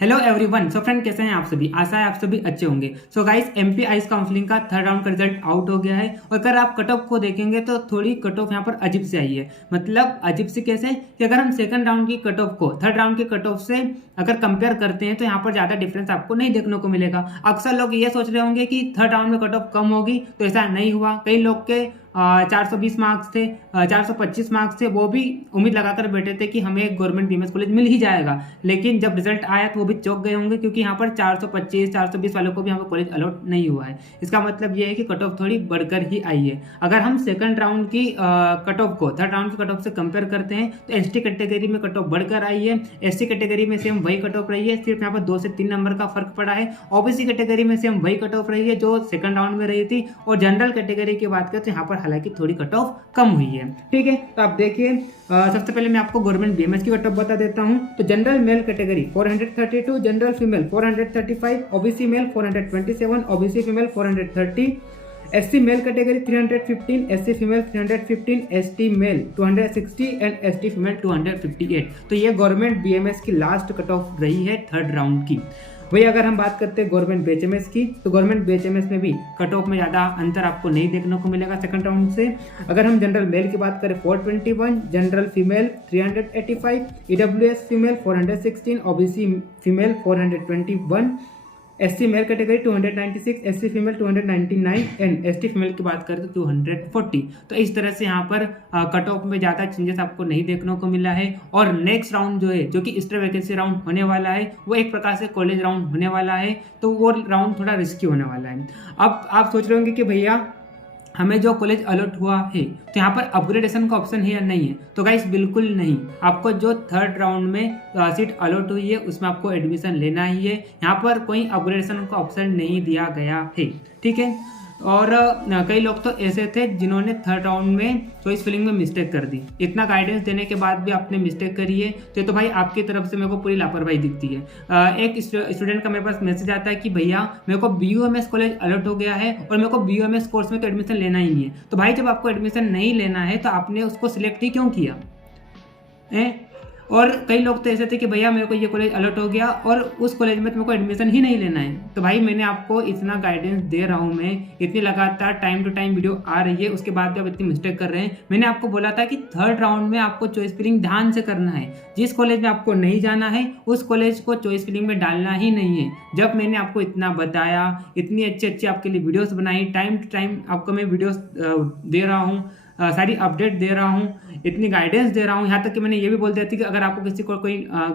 Hello everyone. So friend, कैसे हैं आप सभी? आशा है आप सभी अच्छे होंगे। So guys, MP ice counselling का थर्ड राउंड का रिजल्ट आउट हो गया है और अगर आप कट ऑफ को देखेंगे तो थोड़ी कट ऑफ यहाँ पर अजीब से आई है। मतलब अजीब से कैसे कि अगर हम सेकंड राउंड की कट ऑफ को थर्ड राउंड की कट ऑफ से अगर कंपेयर करते हैं तो यहाँ पर ज्यादा डिफरेंस आपको नहीं देखने को मिलेगा। अक्सर लोग ये सोच रहे होंगे कि थर्ड राउंड में कट ऑफ कम होगी, तो ऐसा नहीं हुआ। कई लोग के 420 मार्क्स थे, 425 मार्क्स थे, वो भी उम्मीद लगाकर बैठे थे कि हमें एक गवर्नमेंट बीएमएस कॉलेज मिल ही जाएगा। लेकिन जब रिजल्ट आया तो वो भी चौंक गए होंगे क्योंकि यहाँ पर 425 420 वालों को भी यहाँ पर कॉलेज अलॉट नहीं हुआ है। इसका मतलब ये है कि कट ऑफ थोड़ी बढ़कर ही आई है। अगर हम सेकंड राउंड की कट ऑफ को थर्ड राउंड की कट ऑफ से कंपेयर करते हैं तो एसटी कैटेगरी में कट ऑफ बढ़कर आई है। एससी कैटेगरी में सेम वही कट ऑफ रही है, सिर्फ यहाँ पर 2 से 3 नंबर का फर्क पड़ा है। ओबीसी कैटेगरी में सेम वही कट ऑफ रही है जो सेकंड राउंड में रही थी। और जनरल कैटेगरी की बात करें तो यहाँ पर हालांकि थोड़ी कट ऑफ कम हुई है। ठीक है, तो आप देखिए, सबसे पहले मैं आपको गवर्नमेंट बीएमएस की कट ऑफ बता देता हूं। तो general male category 432, general female 435, OBC male 427, OBC female 430, SC male category 315, SC female 315, ST male 260 and ST female 258। तो ये गवर्नमेंट बीएमएस की लास्ट कट ऑफ रही है थर्ड राउंड की। वही अगर हम बात करते हैं गवर्नमेंट बीएचएमएस की, तो गवर्नमेंट बीएचएमएस में भी कट ऑफ में ज़्यादा अंतर आपको नहीं देखने को मिलेगा सेकंड राउंड से। अगर हम जनरल मेल की बात करें 421, general female 385, EWS female 416, OBC female 421, SC male category 296, SC female 299 and ST female की बात करें तो 240। तो इस तरह से यहाँ पर कट ऑफ में ज़्यादा चेंजेस आपको नहीं देखने को मिला है। और नेक्स्ट राउंड जो है, जो कि एक्स्ट्रा वैकेंसी राउंड होने वाला है, वो एक प्रकार से कॉलेज राउंड होने वाला है। तो वो राउंड थोड़ा रिस्की होने वाला है। अब आप सोच रहे होंगे कि भैया हमें जो कॉलेज अलॉट हुआ है तो यहाँ पर अपग्रेडेशन का ऑप्शन है या नहीं है? तो गाइस बिल्कुल नहीं। आपको जो थर्ड राउंड में सीट अलॉट हुई है उसमें आपको एडमिशन लेना ही है। यहाँ पर कोई अपग्रेडेशन का ऑप्शन नहीं दिया गया है। ठीक है, और कई लोग तो ऐसे थे जिन्होंने थर्ड राउंड में चॉइस फिलिंग में मिस्टेक कर दी। इतना गाइडेंस देने के बाद भी आपने मिस्टेक करी है तो भाई आपकी तरफ से मेरे को पूरी लापरवाही दिखती है। एक स्टूडेंट का मेरे पास मैसेज आता है कि भैया मेरे को बीयूएमएस कॉलेज अलर्ट हो गया है और मेरे को बीयूएमएस कोर्स में तो एडमिशन लेना ही नहीं है। तो भाई जब आपको एडमिशन नहीं लेना है तो आपने उसको सिलेक्ट ही क्यों किया है? और कई लोग तो ऐसे थे कि भैया मेरे को ये कॉलेज अलर्ट हो गया और उस कॉलेज में तो मेरे को एडमिशन ही नहीं लेना है। तो भाई मैंने आपको इतना गाइडेंस दे रहा हूँ, मैं इतनी लगातार टाइम टू टाइम वीडियो आ रही है, उसके बाद भी आप इतनी मिस्टेक कर रहे हैं। मैंने आपको बोला था कि थर्ड राउंड में आपको चॉइस फिलिंग ध्यान से करना है। जिस कॉलेज में आपको नहीं जाना है उस कॉलेज को चॉइस फिलिंग में डालना ही नहीं है। जब मैंने आपको इतना बताया, इतनी अच्छी अच्छी आपके लिए वीडियोस बनाई, टाइम टू टाइम आपको मैं वीडियोस दे रहा हूँ, सारी अपडेट दे रहा हूँ, इतनी गाइडेंस दे रहा हूँ, यहाँ तक कि मैंने ये भी बोल दिया था कि अगर आपको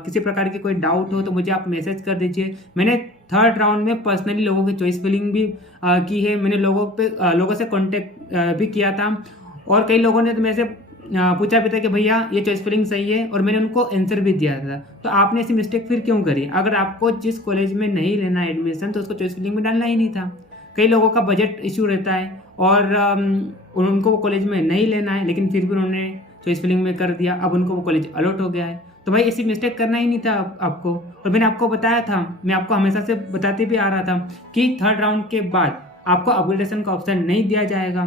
किसी प्रकार की कोई डाउट हो तो मुझे आप मैसेज कर दीजिए। मैंने थर्ड राउंड में पर्सनली लोगों की चॉइस फिलिंग भी की है। मैंने लोगों से कॉन्टेक्ट भी किया था और कई लोगों ने तो मेरे से पूछा भी था कि भैया ये चॉइस फिलिंग सही है और मैंने उनको आंसर भी दिया था। तो आपने ऐसी मिस्टेक फिर क्यों करी? अगर आपको जिस कॉलेज में नहीं लेना एडमिशन तो उसको चॉइस फिलिंग में डालना ही नहीं था। कई लोगों का बजट इशू रहता है और उनको वो कॉलेज में नहीं लेना है, लेकिन फिर भी उन्होंने चॉइस फिलिंग में कर दिया। अब उनको वो कॉलेज अलॉट हो गया है। तो भाई ऐसी मिस्टेक करना ही नहीं था आपको। और मैंने आपको बताया था, मैं आपको हमेशा से बताते भी आ रहा था कि थर्ड राउंड के बाद आपको अपग्रेडेशन का ऑप्शन नहीं दिया जाएगा।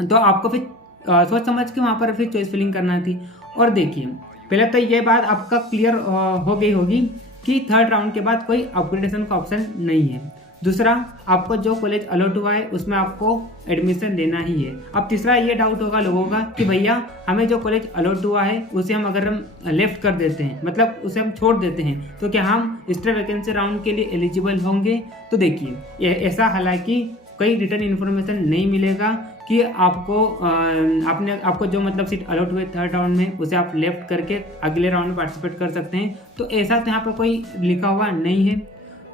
तो आपको फिर सोच समझ के वहाँ पर फिर चॉइस फिलिंग करना थी। और देखिए, पहले तो ये बात आपका क्लियर हो गई होगी कि थर्ड राउंड के बाद कोई अपग्रेडेशन का ऑप्शन नहीं है। दूसरा, आपको जो कॉलेज अलॉट हुआ है उसमें आपको एडमिशन लेना ही है। अब तीसरा ये डाउट होगा लोगों का कि भैया हमें जो कॉलेज अलॉट हुआ है उसे हम अगर हम लेफ्ट कर देते हैं, मतलब उसे हम छोड़ देते हैं, तो क्या हम एक्स्ट्रा वैकेंसी राउंड के लिए एलिजिबल होंगे? तो देखिए, ऐसा हालांकि कोई रिटर्न इन्फॉर्मेशन नहीं मिलेगा कि आपको जो मतलब सीट अलॉट हुए थर्ड राउंड में उसे आप लेफ्ट करके अगले राउंड में पार्टिसिपेट कर सकते हैं। तो ऐसा तो यहाँ पर कोई लिखा हुआ नहीं है।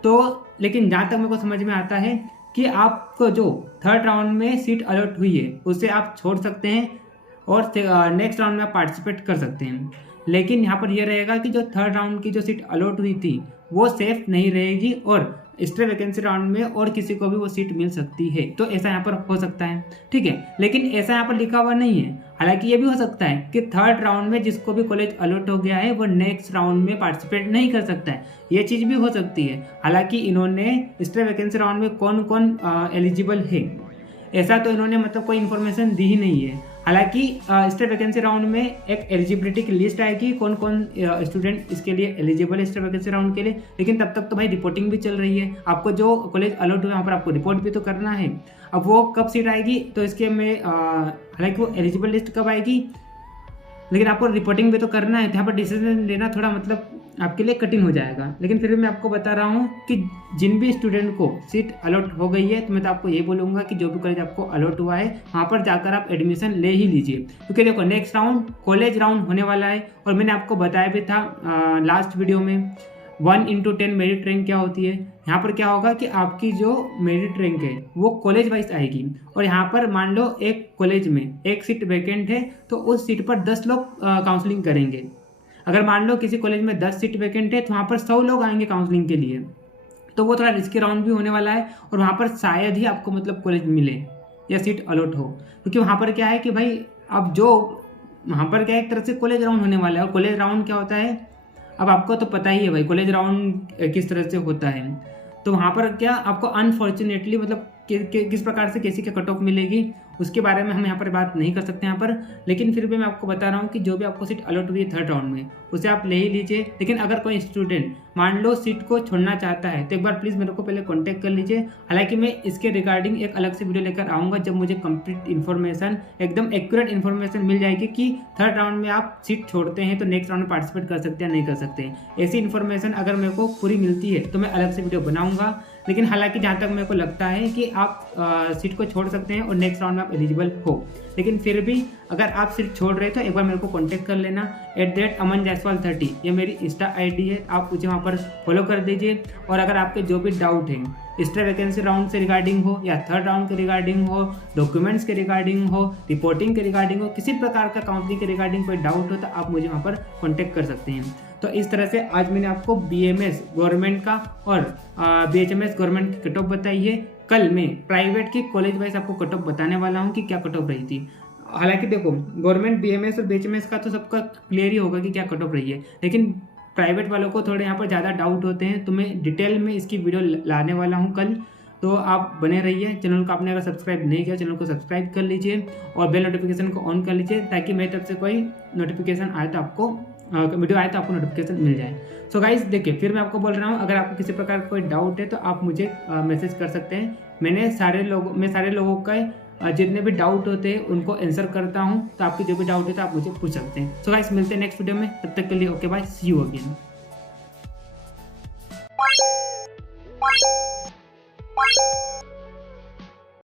तो लेकिन जहाँ तक मेरे को समझ में आता है कि आपको जो थर्ड राउंड में सीट अलॉट हुई है उसे आप छोड़ सकते हैं और नेक्स्ट राउंड में आप पार्टिसिपेट कर सकते हैं। लेकिन यहाँ पर यह रहेगा कि जो थर्ड राउंड की जो सीट अलॉट हुई थी वो सेफ नहीं रहेगी और एक्स्ट्रा वैकेंसी राउंड में और किसी को भी वो सीट मिल सकती है। तो ऐसा यहाँ पर हो सकता है, ठीक है। लेकिन ऐसा यहाँ पर लिखा हुआ नहीं है। हालांकि ये भी हो सकता है कि थर्ड राउंड में जिसको भी कॉलेज अलॉट हो गया है वो नेक्स्ट राउंड में पार्टिसिपेट नहीं कर सकता है। ये चीज़ भी हो सकती है। हालांकि इन्होंने एक्स्ट्रा वैकेंसी राउंड में कौन कौन एलिजिबल है ऐसा तो इन्होंने मतलब कोई इन्फॉर्मेशन दी ही नहीं है। हालांकि स्टेट वैकेंसी राउंड में एक एलिजिबिलिटी की लिस्ट आएगी, कौन कौन स्टूडेंट इसके लिए एलिजिबल है स्टेट वैकेंसी राउंड के लिए, लेकिन तब तक तो भाई रिपोर्टिंग भी चल रही है। आपको जो कॉलेज अलॉट हुआ वहाँ पर आपको रिपोर्ट भी तो करना है। अब वो कब सीट आएगी तो इसके में हालांकि वो एलिजिबल लिस्ट कब आएगी, लेकिन आपको रिपोर्टिंग भी तो करना है। यहाँ पर डिसीजन लेना थोड़ा मतलब आपके लिए कठिन हो जाएगा, लेकिन फिर भी मैं आपको बता रहा हूँ कि जिन भी स्टूडेंट को सीट अलॉट हो गई है तो मैं तो आपको ये बोलूँगा कि जो भी कॉलेज आपको अलॉट हुआ है वहाँ पर जाकर आप एडमिशन ले ही लीजिए, क्योंकि देखो नेक्स्ट राउंड कॉलेज राउंड होने वाला है। और मैंने आपको बताया भी था लास्ट वीडियो में 1/10 मेरिट रैंक क्या होती है। यहाँ पर क्या होगा कि आपकी जो मेरिट रैंक है वो कॉलेज वाइज आएगी, और यहाँ पर मान लो एक कॉलेज में एक सीट वैकेंट है तो उस सीट पर 10 लोग काउंसलिंग करेंगे। अगर मान लो किसी कॉलेज में 10 सीट वैकेंट है तो वहाँ पर 100 लोग आएंगे काउंसलिंग के लिए, तो वो थोड़ा रिस्की राउंड भी होने वाला है, और वहाँ पर शायद ही आपको मतलब कॉलेज मिले या सीट अलॉट हो, क्योंकि वहाँ पर क्या है कि भाई अब जो वहाँ पर क्या एक तरह से कॉलेज राउंड होने वाला है। और कॉलेज राउंड क्या होता है अब आपको तो पता ही है भाई, कॉलेज राउंड किस तरह से होता है। तो वहाँ पर क्या आपको अनफॉर्चुनेटली मतलब किस प्रकार से किसी के कट ऑफ मिलेगी उसके बारे में हम यहाँ पर बात नहीं कर सकते यहाँ पर, लेकिन फिर भी मैं आपको बता रहा हूँ कि जो भी आपको सीट अलॉट हुई है थर्ड राउंड में उसे आप ले ही लीजिए। लेकिन अगर कोई स्टूडेंट मान लो सीट को छोड़ना चाहता है तो एक बार प्लीज़ मेरे को पहले कॉन्टैक्ट कर लीजिए। हालांकि मैं इसके रिगार्डिंग एक अलग से वीडियो लेकर आऊँगा जब मुझे कंप्लीट इन्फॉर्मेशन एकदम एक्यूरेट इन्फॉर्मेशन मिल जाएगी कि थर्ड राउंड में आप सीट छोड़ते हैं तो नेक्स्ट राउंड में पार्टिसिपेट कर सकते हैं नहीं कर सकते। ऐसी इन्फॉर्मेशन अगर मेरे को पूरी मिलती है तो मैं अलग से वीडियो बनाऊँगा। लेकिन हालांकि जहाँ तक मेरे को लगता है कि आप सीट को छोड़ सकते हैं और नेक्स्ट राउंड में आप एलिजिबल हो, लेकिन फिर भी अगर आप सीट छोड़ रहे हैं तो एक बार मेरे को कांटेक्ट कर लेना। @amanjaiswal30 ये मेरी इंस्टा ID है, आप मुझे वहाँ पर फॉलो कर दीजिए। और अगर आपके जो भी डाउट हैं स्टेट वैकेंसी राउंड से रिगार्डिंग हो या थर्ड राउंड के रिगार्डिंग हो, डॉक्यूमेंट्स के रिगार्डिंग हो, रिपोर्टिंग के रिगार्डिंग हो, किसी प्रकार का काउंसलिंग के रिगार्डिंग कोई डाउट हो तो आप मुझे वहाँ पर कॉन्टेक्ट कर सकते हैं। तो इस तरह से आज मैंने आपको BMS गवर्नमेंट का और BHMS गवर्नमेंट की कट ऑफ बताई है। कल मैं प्राइवेट की कॉलेज वाइज आपको कट ऑफ बताने वाला हूँ कि क्या कट ऑफ रही थी। हालांकि देखो गवर्नमेंट BMS और BHMS का तो सबका क्लियर ही होगा कि क्या कट ऑफ रही है, लेकिन प्राइवेट वालों को थोड़े यहाँ पर ज़्यादा डाउट होते हैं, तो मैं डिटेल में इसकी वीडियो लाने वाला हूँ कल। तो आप बने रहिए। चैनल को आपने अगर सब्सक्राइब नहीं किया चैनल को सब्सक्राइब कर लीजिए और बेल नोटिफिकेशन को ऑन कर लीजिए ताकि मेरी तरफ से कोई नोटिफिकेशन आए तो आपको वीडियो आए तो आपको नोटिफिकेशन मिल जाए। सो गाइस देखिए फिर मैं आपको बोल रहा हूँ, अगर आपको किसी प्रकार का कोई डाउट है तो आप मुझे मैसेज कर सकते हैं। मैं सारे लोगों का जितने भी डाउट होते हैं उनको आंसर करता हूँ, तो आपके जो भी डाउट है तो आप मुझे पूछ सकते हैं। सो गाइस मिलते हैं नेक्स्ट वीडियो में, तब तक के लिए okay bye, see you again.